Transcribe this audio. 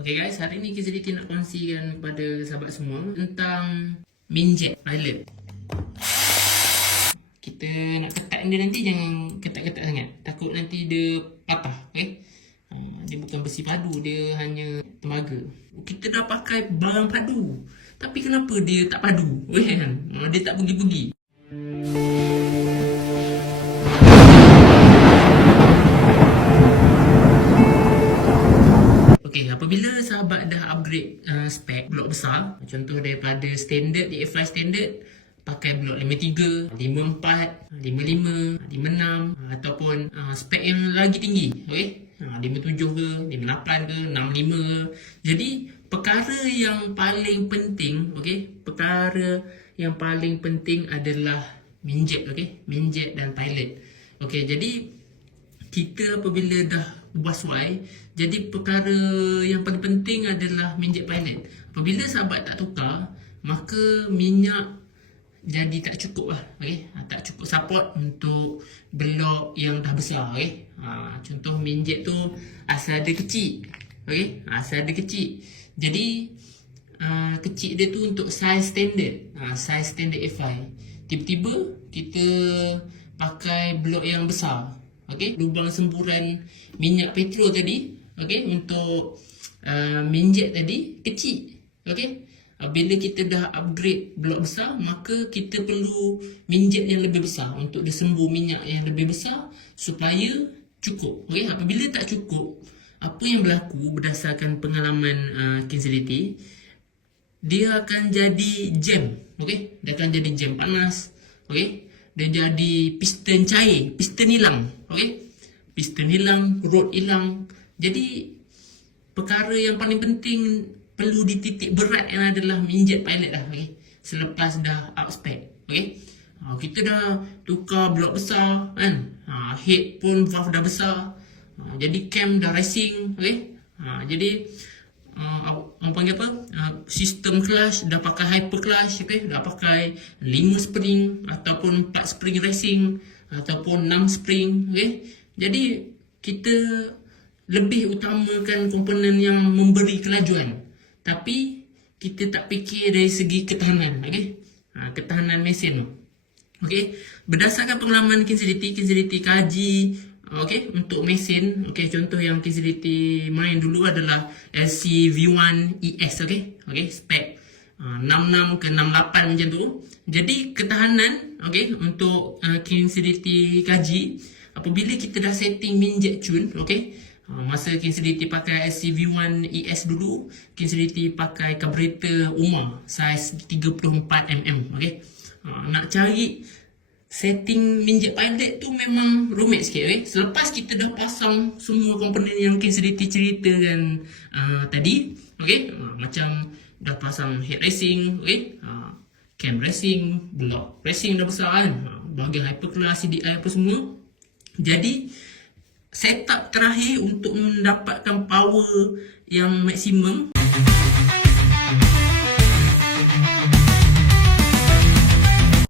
Okay guys, hari ni KZDT nak kongsikan kepada sahabat semua tentang minjet pilot. Kita nak ketat dia nanti jangan ketat-ketat sangat. Takut nanti dia patah, okay? Dia bukan besi padu, dia hanya tembaga. Kita dah pakai barang padu, tapi kenapa dia tak padu? Dia tak pergi-pergi. Apabila sahabat dah upgrade spek blok besar, contoh daripada standard, DFI standard, pakai blok 53, 54, 55, 56 ataupun spek yang lagi tinggi, okay? 57 ke, 58 ke, 65 ke. Jadi perkara yang paling penting, okay? Perkara yang paling penting adalah minjet, okay? Minjet dan pilot. Okay, jadi kita apabila dah waswai, jadi perkara yang paling penting adalah minjet pilot. Apabila sahabat tak tukar, maka minyak jadi tak cukup lah, okay? Tak cukup support untuk blok yang dah besar, okay? Contoh minjet tu asal dia kecil, okay? Asal dia kecil. Jadi kecil dia tu untuk size standard, size standard FI. Tiba-tiba kita pakai blok yang besar, okay? Lubang semburan minyak petrol tadi, okay, untuk minjet tadi kecil, okay? Bila kita dah upgrade blok besar, maka kita perlu minjet yang lebih besar untuk disembuh minyak yang lebih besar supaya cukup, okay? Apabila tak cukup, apa yang berlaku berdasarkan pengalaman KZDT, dia akan jadi jam, okay? Dia akan jadi jam panas, okay? Dia jadi piston cair, piston hilang, okay? Piston hilang, rod hilang. Jadi perkara yang paling penting perlu dititik berat yang adalah minjet pilot lah, okay? Selepas dah up spec, okay? Kita dah tukar blok besar kan, head pun valve dah besar, jadi cam dah racing, okay? Jadi orang panggil apa, sistem clutch dah pakai hyper clutch, okay? Dah pakai 5 spring ataupun 4 spring racing ataupun 6 spring, okay? Jadi kita lebih utamakan komponen yang memberi kelajuan, tapi kita tak fikir dari segi ketahanan, okay? Ketahanan mesin tu, okay? Berdasarkan pengalaman KZDT kaji, okay, untuk mesin, okay, contoh yang KZDT main dulu adalah LC V1 ES, okay? Okay, spek 66 ke 68 macam tu. Jadi ketahanan, okay, untuk KZDT kaji, apabila kita dah setting minjet tune, okay, masa KZDT pakai SCV1 ES dulu, KZDT pakai carburetor UMA size 34mm, okay. Nak cari setting minjet pilot tu memang rumit sikit, okay. Selepas kita dah pasang semua komponen yang KZDT ceritakan tadi, okay, macam dah pasang head racing, okay, cam racing, block racing dah besar kan, bahagian hyperclass, CDI apa semua. Jadi setup terakhir untuk mendapatkan power yang maksimum